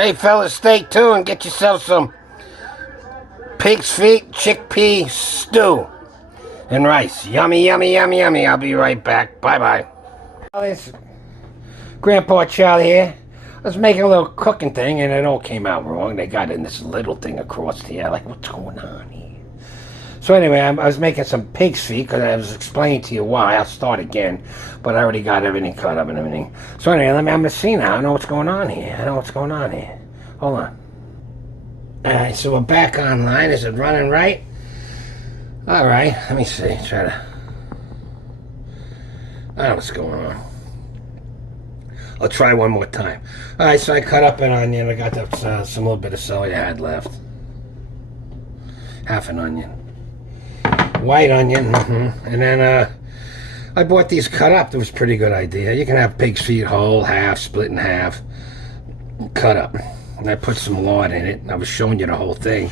Hey fellas, stay tuned. Get yourself some pig's feet chickpea stew and rice. Yummy, yummy, yummy, yummy. I'll be right back. Bye-bye. It's Grandpa Charlie here. I was making a little cooking thing and it all came out wrong. They got in this little thing across here. Like, what's going on here? So anyway, I was making some pig's feet because I was explaining to you why. I'll start again, but I already got everything cut up and everything. So anyway, I'm gonna see now. I know what's going on here. Hold on. Alright, so we're back online. Is it running right? Alright, let me see. I don't know what's going on. I'll try one more time. Alright, so I cut up an onion. I got some little bit of celery I had left. Half an onion. White onion, and then I bought these cut up. It was a pretty good idea. You can have pig's feet whole, half, split in half, cut up. And I put some lard in it. I was showing you the whole thing.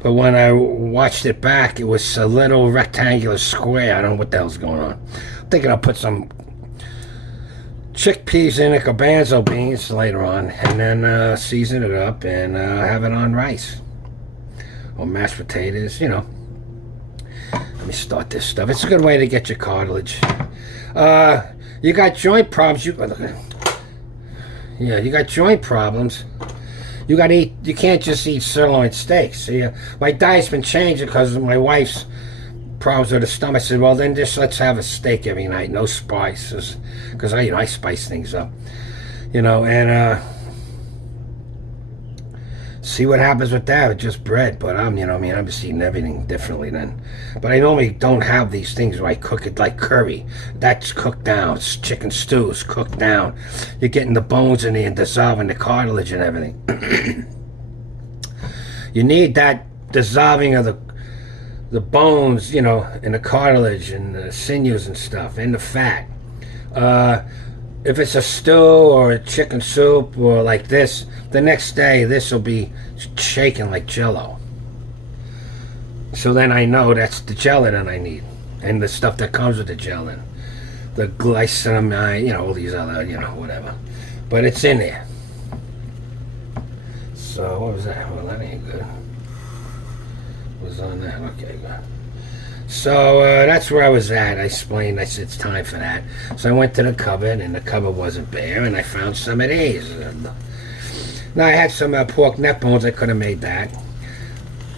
But when I watched it back, it was a little rectangular square. I don't know what the hell's going on. I'm thinking I'll put some chickpeas in it, garbanzo beans later on, and then season it up and have it on rice. Or mashed potatoes, you know. Let me start this stuff. It's a good way to get your cartilage. You got joint problems. You got joint problems. You got to eat. You can't just eat sirloin steaks. See, my diet's been changing because of my wife's problems with the stomach. I said, well, then just let's have a steak every night, no spices, because I spice things up, and see what happens with that with just bread. But I'm just eating everything differently then. But I normally don't have these things where I cook it like curry. That's cooked down. Chicken stews cooked down. You're getting the bones in there and dissolving the cartilage and everything. You need that dissolving of the bones, and the cartilage and the sinews and stuff, and the fat. If it's a stew or a chicken soup or like this, the next day this will be shaking like jello. So then I know that's the gelatin I need, and the stuff that comes with the gelatin, the glycine, all these other, whatever. But it's in there. So what was that? Well, that ain't good. What was on that? Okay, good. So that's where I was at. I explained, I said it's time for that. So I went to the cupboard, and the cupboard wasn't bare, and I found some of these. Now I had some pork neck bones. I could have made that.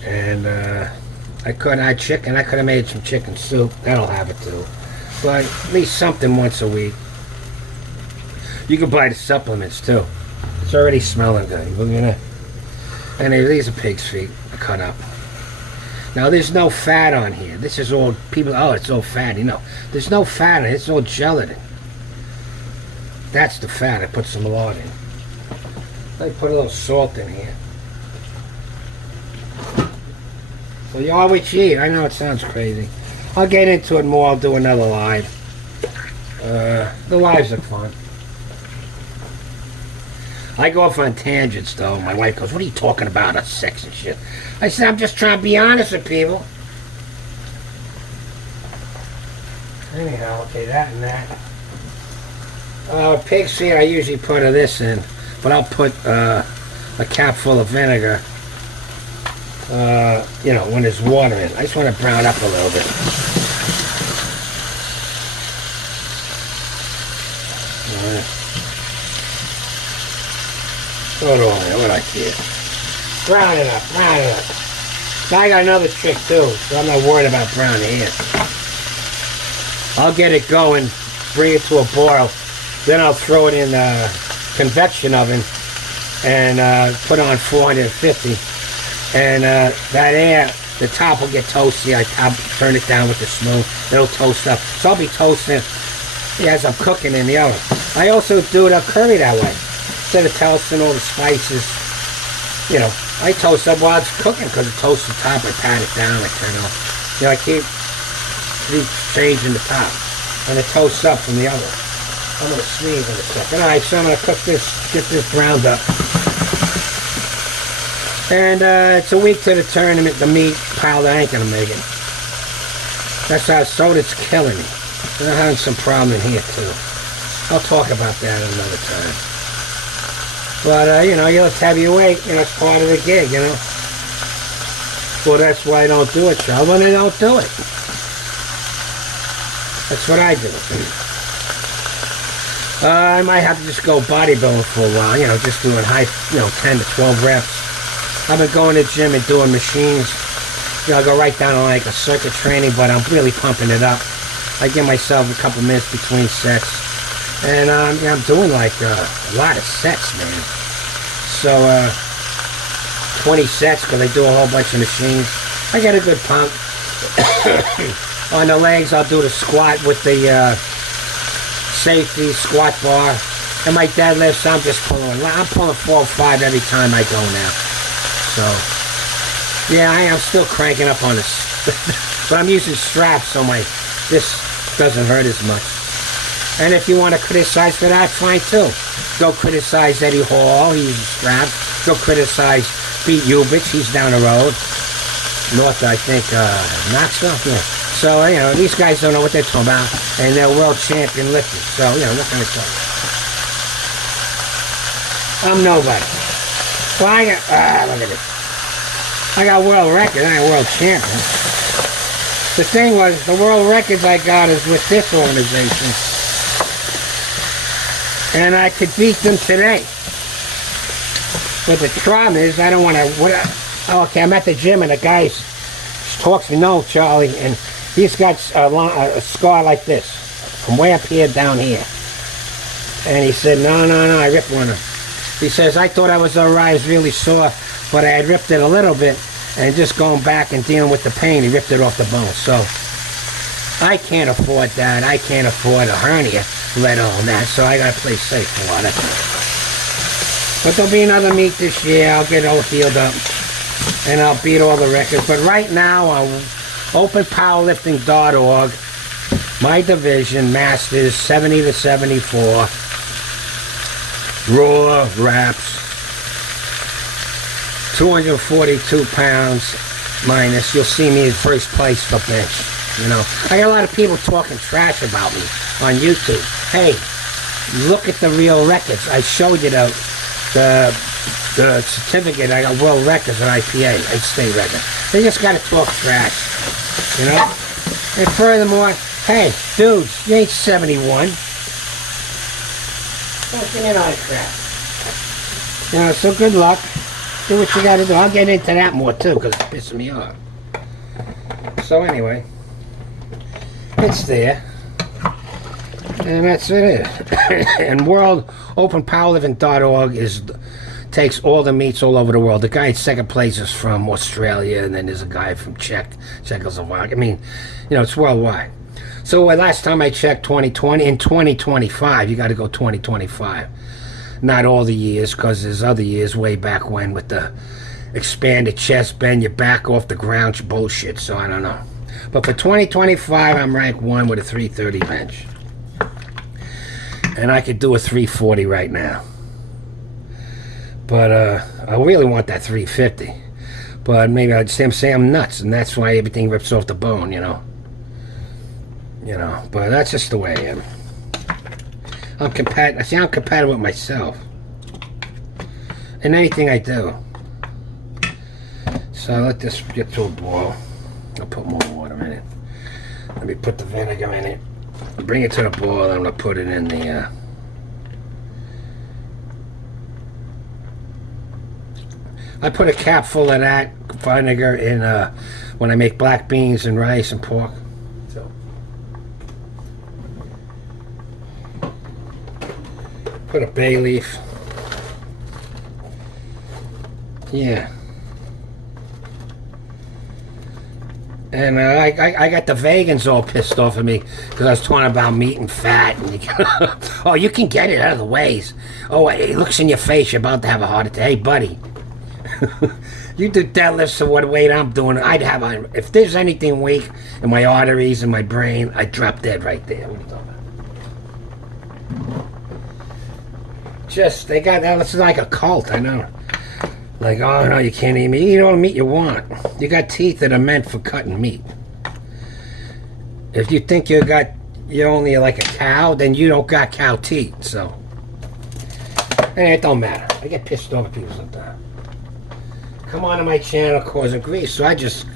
And I had chicken. I could have made some chicken soup. That'll have it too. But at least something once a week. You can buy the supplements too. It's already smelling good. And these are pig's feet cut up. Now, there's no fat on here. This is all people, it's all fatty. No, there's no fat on it. It's all gelatin. That's the fat. I put some lard in. I put a little salt in here. So you are what you eat. I know it sounds crazy. I'll get into it more. I'll do another live. The lives are fun. I go off on tangents, though. My wife goes, what are you talking about? That's sex and shit. I said, I'm just trying to be honest with people. Anyhow, okay, that and that. Pig's feet, I usually put this in, but I'll put a cap full of vinegar, when there's water in it. I just want to brown up a little bit. Throw it all in, what I care. Brown it up. Now I got another trick too, so I'm not worried about brown here. I'll get it going, bring it to a boil, then I'll throw it in the convection oven and put on 450. And that air, the top will get toasty. I turn it down with the spoon, it'll toast up. So I'll be toasting as I'm cooking in the oven. I also do the curry that way. Instead of toasting all the spices, I toast up while it's cooking because it toasts the top. I pat it down, I turn it off. I keep changing the top, and it toasts up from the oven. I'm going to sneeze in a second. Alright, so I'm going to cook this, get this browned up. And it's a week to the tournament. The meat pile, I ain't going to make it. That's how soda's killing me. And I'm having some problem in here too. I'll talk about that another time. But, you know, you lift heavy weight, you know, it's part of the gig, you know. Well, that's why I don't do it, Charles. When I don't do it. That's what I do. I might have to just go bodybuilding for a while, you know, just doing high, you know, 10 to 12 reps. I've been going to the gym and doing machines. You know, I go right down to like a circuit training, but I'm really pumping it up. I give myself a couple minutes between sets. And yeah, I'm doing like a lot of sets, man. So, 20 sets because I do a whole bunch of machines. I get a good pump. On the legs, I'll do the squat with the safety squat bar. And my deadlifts, I'm just pulling. I'm pulling 4 or 5 every time I go now. So, yeah, I'm still cranking up on this. But I'm using straps, so this doesn't hurt as much. And if you want to criticize for that, fine too. Go criticize Eddie Hall, he's strapped. Go criticize Pete Ubich, he's down the road. North, I think, Knoxville, yeah. So, you know, these guys don't know what they're talking about, and they're world champion lifters. So, you know, what can I tell you? I'm nobody. Well, I got, look at this. I got world record, I ain't world champion. The thing was, the world records I got is with this organization. And I could beat them today. But the problem is, I don't want to, okay, I'm at the gym and the guy talks to me, no, Charlie, and he's got a scar like this, from way up here down here. And he said, no, I ripped one. He says, I thought I was all right, I was really sore, but I had ripped it a little bit, and just going back and dealing with the pain, he ripped it off the bone. So, I can't afford that. I can't afford a hernia, let alone that, so I gotta play safe for it. But there'll be another meet this year, I'll get all healed up, and I'll beat all the records. But right now, on openpowerlifting.org, my division, Masters, 70 to 74, raw reps, 242 pounds minus. You'll see me in first place for bench. You know, I got a lot of people talking trash about me on YouTube. Hey, look at the real records. I showed you the certificate. I got world records at IPA, state record. They just got to talk trash, you know. And furthermore, hey, dudes, you ain't 71. Don't get in on crap. You know, so good luck. Do what you got to do. I'll get into that more too, because it's pissing me off. So anyway, it's there. And that's it. And worldopenpowerlifting.org takes all the meets all over the world. The guy in second place is from Australia, and then there's a guy from Czechoslovakia. I mean, you know, it's worldwide. So last time I checked 2020, in 2025, you got to go 2025. Not all the years, because there's other years way back when with the expanded chest, bend your back off the ground bullshit, so I don't know. But for 2025, I'm ranked 1 with a 330 bench. And I could do a 340 right now. But I really want that 350. But maybe I'd say I'm nuts, and that's why everything rips off the bone, you know. You know, but that's just the way I am. I'm compatible with myself. In anything I do. So let this get to a boil. I'll put more water in it. Let me put the vinegar in it. Bring it to the boil. I'm going to put it in the... I put a cap full of that vinegar in when I make black beans and rice and pork. So put a bay leaf. Yeah. And I got the vegans all pissed off at me because I was talking about meat and fat. And oh, you can get it out of the ways. Oh, it looks in your face. You're about to have a heart attack. Hey, buddy. You do deadlifts of what weight I'm doing. I'd have if there's anything weak in my arteries and my brain, I'd drop dead right there. What are you talking about? Just they got that. It's like a cult. I know. Like, oh no, you can't eat meat. You eat all the meat you want. You got teeth that are meant for cutting meat. If you think you're only like a cow, then you don't got cow teeth. So, it don't matter. I get pissed off at people sometimes. Come on to my channel causing grief, so I just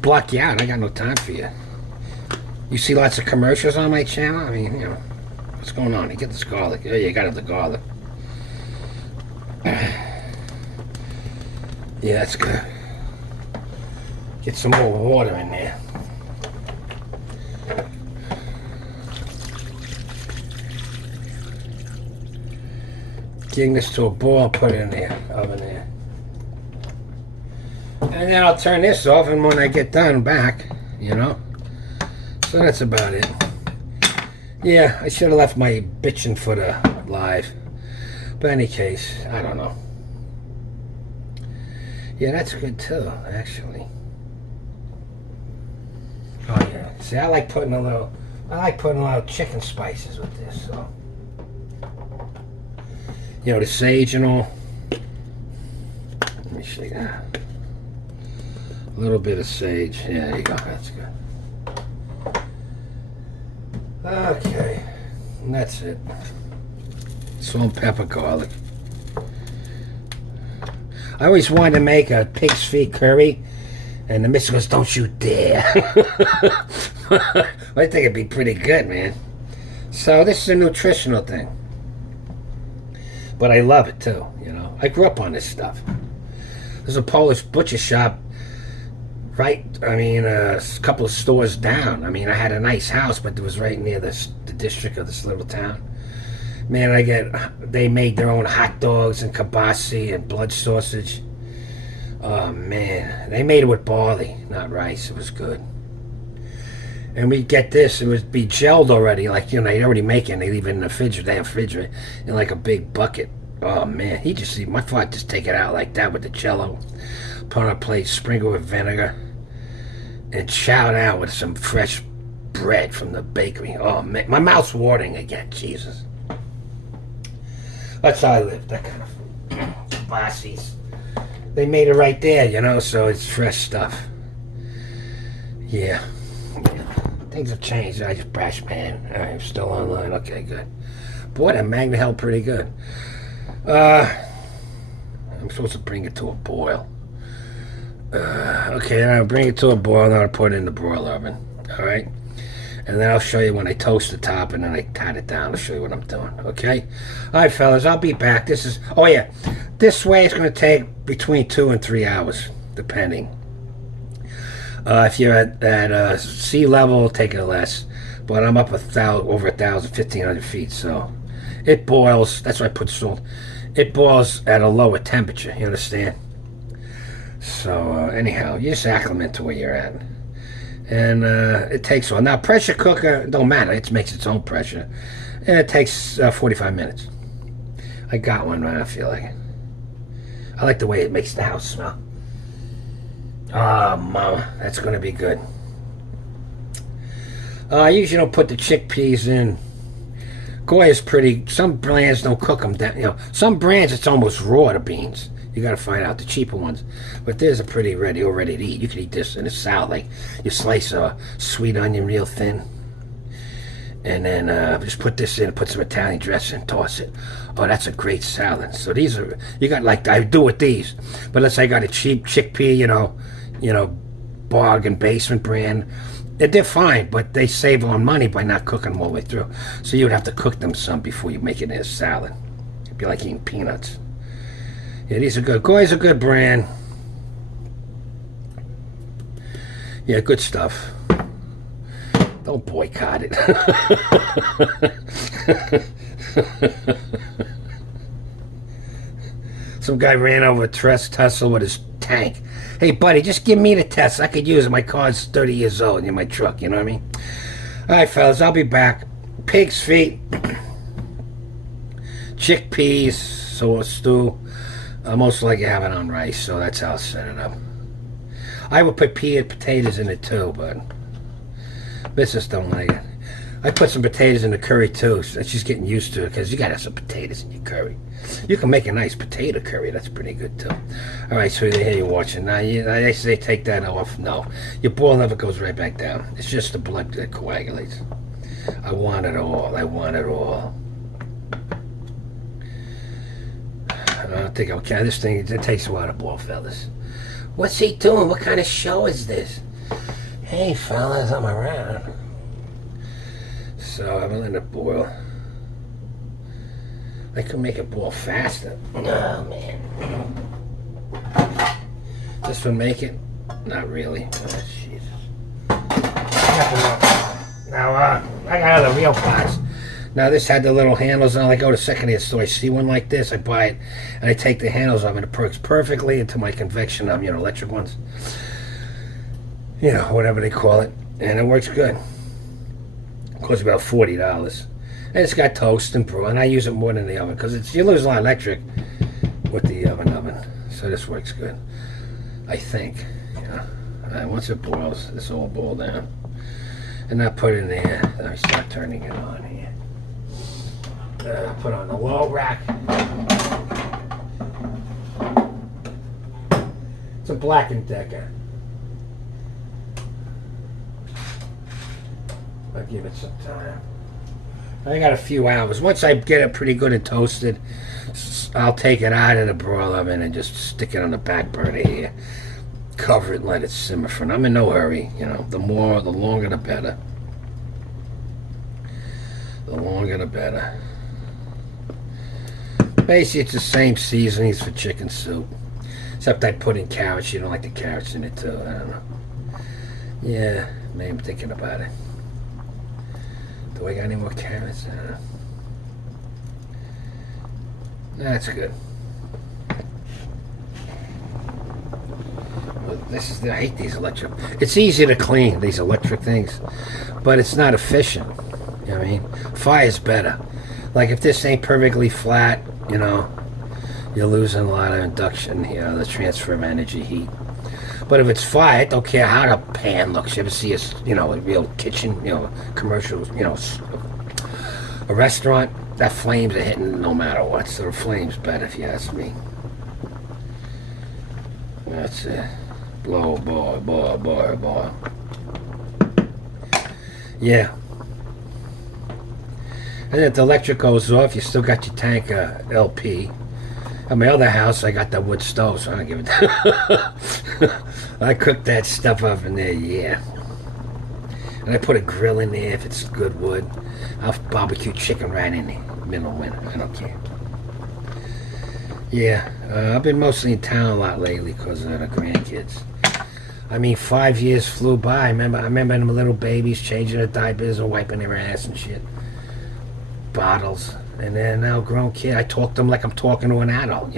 block you out. I got no time for you. You see lots of commercials on my channel? I mean, you know, what's going on? You get this garlic. Oh, you got the garlic. Yeah, that's good. Get some more water in there. Getting this to a boil, put it in the oven there. And then I'll turn this off, and when I get done, back, you know. So that's about it. Yeah, I should have left my bitching for the live. But in any case, I don't know. Yeah, that's good too, actually. Oh yeah. See, I like putting a little chicken spices with this, so. You know, the sage and all. Let me see that. A little bit of sage. Yeah, there you go. That's good. Okay. And that's it. Salt, pepper, garlic. I always wanted to make a pig's feet curry, and the missus goes, "Don't you dare." I think it'd be pretty good, man. So this is a nutritional thing. But I love it too, you know. I grew up on this stuff. There's a Polish butcher shop right, I mean, a couple of stores down. I mean, I had a nice house, but it was right near the district of this little town. Man, they made their own hot dogs and kibasi and blood sausage. Oh man, they made it with barley, not rice. It was good. And we'd get this, it would be gelled already, like, you know, they'd already make it, and they leave it in the refrigerator, they have a refrigerator, in like a big bucket. Oh man, my father just take it out like that with the jello, put on a plate, sprinkle with vinegar, and chow it out with some fresh bread from the bakery. Oh man, my mouth's watering again, Jesus. That's how I live, that kind of food. Bossies. They made it right there, you know, so it's fresh stuff. Yeah. Things have changed. I just bashed my hand. Alright, I'm still online. Okay, good. Boy, that Magna held pretty good. I'm supposed to bring it to a boil. Okay, then I'll bring it to a boil, and I'll put it in the broiler oven. Alright? And then I'll show you when I toast the top, and then I pat it down to show you what I'm doing. Okay? Alright, fellas, I'll be back. This way it's going to take between 2 and 3 hours, depending. If you're at sea level, it'll take it less. But I'm up over 1,500 feet, so it boils. That's why I put salt. It boils at a lower temperature, you understand? So, anyhow, you just acclimate to where you're at. And it takes a while. Now, pressure cooker, don't matter. It makes its own pressure. And it takes 45 minutes. I got one when I feel like it. I like the way it makes the house smell. Ah, mama, that's going to be good. I usually don't put the chickpeas in. Goya's pretty. Some brands don't cook them down. You know, some brands it's almost raw, the beans. You got to find out the cheaper ones. But there's a pretty ready to eat. You can eat this in a salad. Like you slice a sweet onion real thin, and then just put this in. Put some Italian dressing. Toss it. Oh, that's a great salad. So these are you got like I do with these. But let's say I got a cheap chickpea. You know, bargain basement brand. They're fine, but they save on money by not cooking them all the way through. So you would have to cook them some before you make it in a salad. It'd be like eating peanuts. Yeah, these are good. Goya's a good brand. Yeah, good stuff. Don't boycott it. Some guy ran over a Tesla with his tank. Hey, buddy, just give me the Tesla. I could use it. My car's 30 years old in my truck, you know what I mean? All right, fellas, I'll be back. Pig's feet, chickpeas, so stew. Most likely have it on rice, so that's how I'll set it up. I would put potatoes in it too, but missus don't like it. I put some potatoes in the curry too, so she's getting used to it because you gotta have some potatoes in your curry. You can make a nice potato curry, that's pretty good too. Alright, so here you're watching. Now, they say take that off. No, your boil never goes right back down. It's just the blood that coagulates. I want it all. I want it all. don't think I'll count this thing. It takes a while to boil, fellas. What's he doing? What kind of show is this? Hey, fellas, I'm around. So I'm gonna let it boil. I could make it boil faster. Oh, man. This would make it? Not really. Oh, Jesus. Now, I got other real pots. Now, this had the little handles on. I go to secondhand store. I see one like this. I buy it, and I take the handles off, and it works perfectly into my convection electric ones. Whatever they call it. And it works good. It costs about $40. And it's got toast and brew, and I use it more than the oven, because you lose a lot of electric with the oven. So this works good. I think. Once it boils, this will all boil down. And I put it in there. Let me start turning it on here. Put on the low rack. It's a Black & Decker. I'll give it some time. I got a few hours. Once I get it pretty good and toasted, I'll take it out of the broil oven and just stick it on the back burner here. Cover it and let it simmer for. I'm in no hurry. The longer the better. The longer the better. Basically, it's the same seasonings for chicken soup. Except I put in carrots. You don't like the carrots in it, too. I don't know. Yeah, maybe I'm thinking about it. Do I got any more carrots? I don't know. That's good. I hate these electric. It's easy to clean, these electric things, but it's not efficient. You know what I mean? Fire's better. Like if this ain't perfectly flat, you're losing a lot of induction, the transfer of energy, heat. But if it's fire, I don't care how the pan looks. You ever see a real kitchen, commercial, a restaurant? That flames are hitting no matter what. So the flame's better, if you ask me. That's it. Blow, boil. Yeah. And if the electric goes off, you still got your tank LP. At my other house, I got that wood stove, so I don't give it. I cook that stuff up in there, yeah. And I put a grill in there if it's good wood. I'll barbecue chicken right in the middle of winter. I don't care. Yeah, I've been mostly in town a lot lately because of the grandkids. 5 years flew by. I remember them little babies changing their diapers and wiping their ass and shit. Bottles. And then now grown kid. I talk to them like I'm talking to an adult,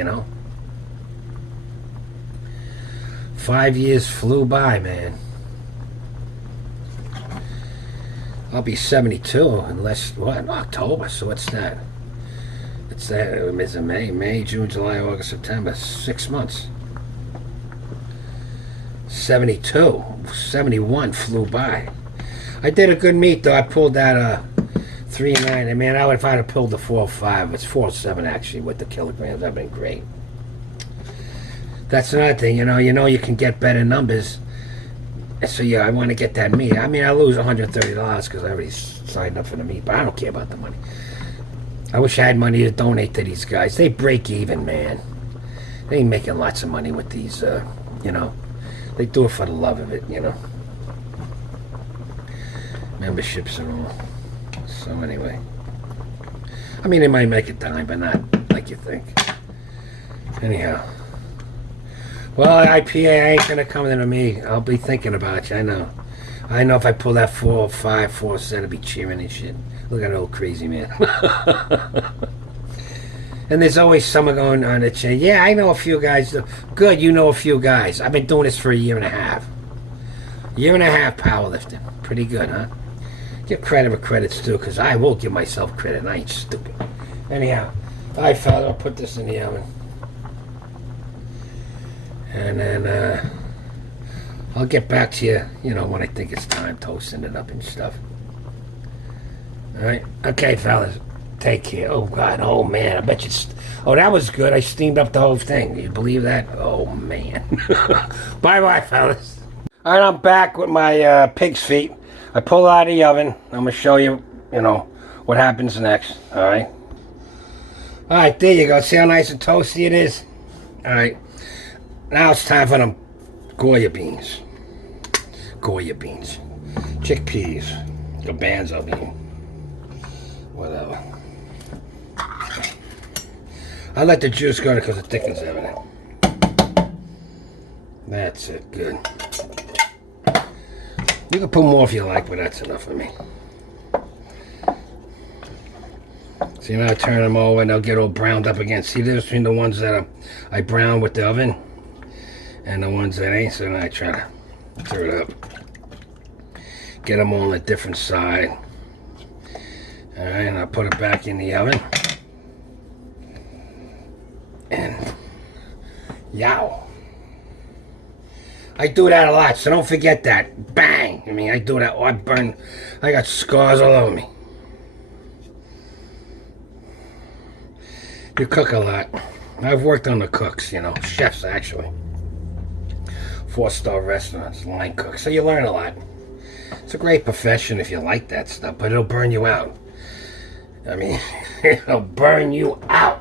5 years flew by, man. I'll be 72 unless, October, so what's that? It's May, June, July, August, September. 6 months. 72. 71 flew by. I did a good meet, though. I pulled that 3.9. Man, if I'd have pulled the 4.5, it's 4.7 actually with the kilograms. That'd been great. That's another thing, you can get better numbers. So yeah, I want to get that meat. I lose $130 because I already signed up for the meat, but I don't care about the money. I wish I had money to donate to these guys. They break even, man. They ain't making lots of money with these, They do it for the love of it, Memberships and all. So anyway. They might make a dime, but not like you think. Anyhow. Well, IPA ain't gonna come into me. I'll be thinking about you, I know. I know if I pull that 4.5, 4.7, I'll be cheering and shit. Look at that old crazy man. And there's always someone going on the chain. Yeah, I know a few guys. Good, you know a few guys. I've been doing this for a year and a half. Year and a half powerlifting. Pretty good, huh? Give credit where credit's due, because I will give myself credit, and I ain't stupid. Anyhow, all right, fella, I'll put this in the oven. And then I'll get back to you, when I think it's time, toasting it up and stuff. All right? Okay, fellas. Take care. Oh, God. Oh, man. I bet you... Oh, that was good. I steamed up the whole thing. Do you believe that? Oh, man. Bye-bye, fellas. All right, I'm back with my pig's feet. I pull it out of the oven. I'm going to show you, what happens next. All right? Alright, there you go. See how nice and toasty it is? Alright. Now it's time for them Goya beans. Goya beans. Chickpeas. Garbanzo bean. Whatever. I let the juice go because it thickens everything. That's it. Good. You can put more if you like, but that's enough for me. See, now I turn them over and they'll get all browned up again. See the difference between the ones that I brown with the oven and the ones that ain't? So now I try to stir it up. Get them all on a different side. Alright, and I'll put it back in the oven. And yow. I do that a lot, so don't forget that. Bang! I mean, I do that. Oh, I got scars all over me. You cook a lot. I've worked on the cooks, you know, chefs actually. 4-star restaurants, line cooks. So you learn a lot. It's a great profession if you like that stuff, but it'll burn you out. I mean, it'll burn you out.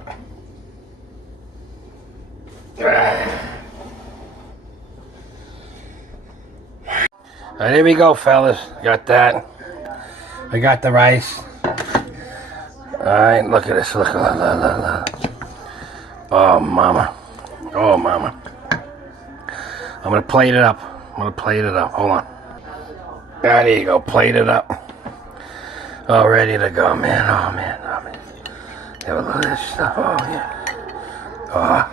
Alright, here we go, fellas. Got that. I got the rice. Alright, look at this. Look. Oh, mama. Oh, mama. I'm going to plate it up. Hold on. There you go. Plate it up. All ready to go, man. Oh, man. Have a look at this stuff. Oh, yeah.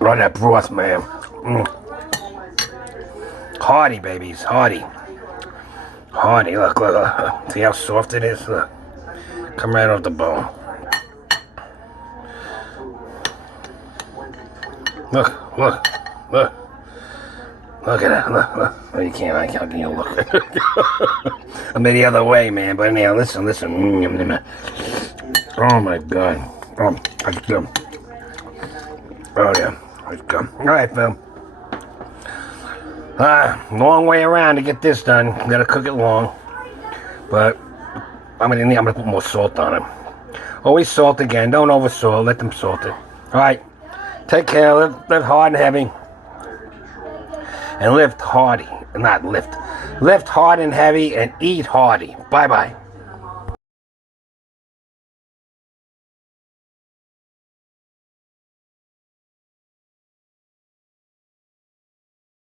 Oh, that broth, man. Hearty, babies. Hearty. Look. See how soft it is? Look. Come right off the bone. Look at that, look. Oh, you can't, I can't, you look. I'm the other way, man, but anyhow, listen. Oh my God. Oh, that's good. Oh yeah, that's good. Alright, Phil. Long way around to get this done. Gotta cook it long. But I'm gonna put more salt on it. Always salt again, don't over salt, let them salt it. Alright. Take care, live hard and heavy. And lift hardy. Not lift. Lift hard and heavy and eat hearty. Bye-bye.